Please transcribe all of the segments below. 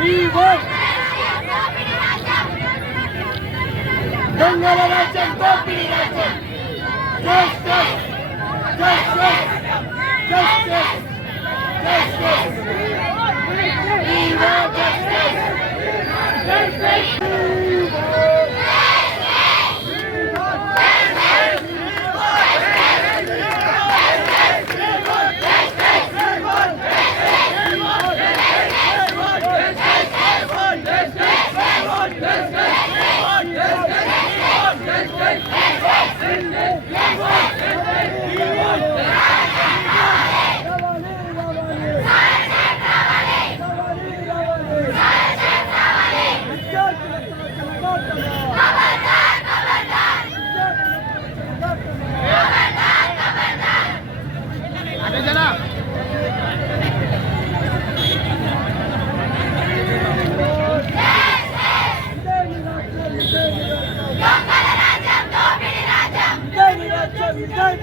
జీవం దొంగల రాజ్యం దోపిడీ రాజ్యం జస్టిస్ జస్టిస్ జస్టిస్ జస్టిస్ జీవం జస్టిస్ జస్టిస్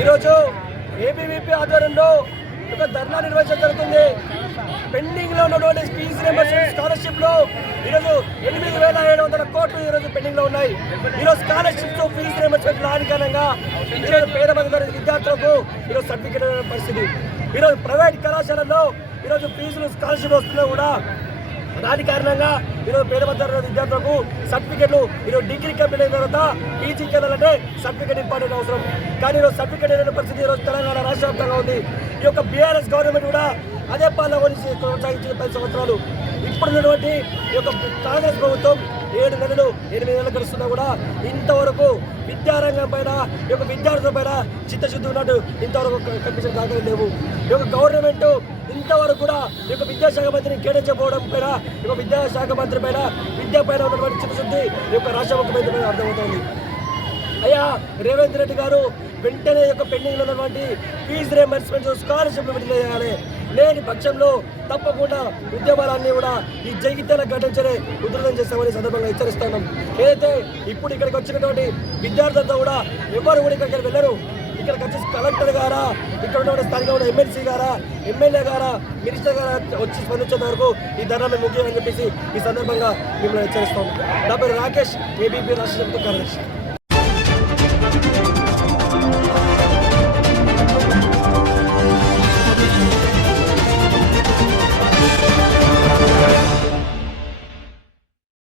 ఈరోజు ఏబీవీపీ ఆధ్వర్యంలో ఒక ధర్నా నిర్వహించడం జరుగుతుంది. పెండింగ్లో ఉన్నటువంటి ఫీజు రియంబర్స్మెంట్ స్కాలర్షిప్లో ఈరోజు ఎనిమిది వేల ఏడు వందల కోట్లు ఈరోజు పెండింగ్లో ఉన్నాయి. ఈరోజు స్కాలర్షిప్ ఫీజు రియంబర్స్మెంట్ రాని కారణంగా పేద మంది విద్యార్థులకు ఈరోజు సర్టిఫికేట్ పరిస్థితి. ఈరోజు ప్రైవేట్ కళాశాలలో ఈరోజు ఫీజులు స్కాలర్షిప్ వస్తున్నా కూడా దాని కారణంగా ఈరోజు పేద మధ్య విద్యార్థులకు సర్టిఫికెట్లు ఈరోజు డిగ్రీ కంప్లీట్ అయిన తర్వాత పీజీకి వెళ్ళాలంటే సర్టిఫికెట్ ఇంపార్టెంట్ అవసరం. కానీ ఈరోజు సర్టిఫికెట్ లేని పరిస్థితి ఈరోజు తెలంగాణ రాష్ట్ర వ్యాప్తంగా ఉంది. ఈ యొక్క బీఆర్ఎస్ గవర్నమెంట్ కూడా అదే పాలన గురించి కొనసాగించిన పది సంవత్సరాలు. ఇప్పుడున్నటువంటి ఈ యొక్క కాంగ్రెస్ ప్రభుత్వం ఏడు నెలలు ఎనిమిది నెలలు గడుస్తున్నా కూడా ఇంతవరకు విద్యారంగం పైన ఈ యొక్క విద్యార్థుల పైన చిత్తశుద్ధి ఉన్నట్టు ఇంతవరకు కనిపించిన దాఖలు లేవు. ఈ యొక్క గవర్నమెంట్ ఇంతవరకు కూడా ఈ యొక్క విద్యాశాఖ మంత్రిని కేటాయించకపోవడం పైన ఈ యొక్క విద్యాశాఖ మంత్రి పైన విద్య పైన ఉన్నటువంటి చిత్తశుద్ధి ఈ యొక్క రాష్ట్ర ముఖ్యమంత్రి పైన అర్థమవుతోంది. అయ్యా రేవంత్ రెడ్డి గారు వెంటనే యొక్క పెండింగ్లో ఉన్నటువంటి ఫీజు రియంబర్స్మెంట్ స్కాలర్షిప్ విడుదల లేని పక్షంలో తప్పకుండా ఉద్యమాలన్నీ కూడా ఈ జగిత్యాల ఘటించలే ఉధృతం చేస్తామని సందర్భంగా హెచ్చరిస్తున్నాం. ఏదైతే ఇప్పుడు ఇక్కడికి వచ్చినటువంటి విద్యార్థులతో కూడా ఎవరు కూడా ఇక్కడికి వెళ్ళరు. ఇక్కడికి వచ్చేసి కలెక్టర్ గారా ఇక్కడ ఉన్న స్థానిక ఉన్న ఎమ్మెల్సీ గారా ఎమ్మెల్యే గారా మినిస్టర్ గారా వచ్చి స్పందించేంత వరకు ఈ ధర్నాలు ముఖ్యమని చెప్పేసి ఈ సందర్భంగా మిమ్మల్ని హెచ్చరిస్తాం. నా పేరు రాకేష్ ఏబీపీ రాష్ట్ర సమితి కార్యదర్శి.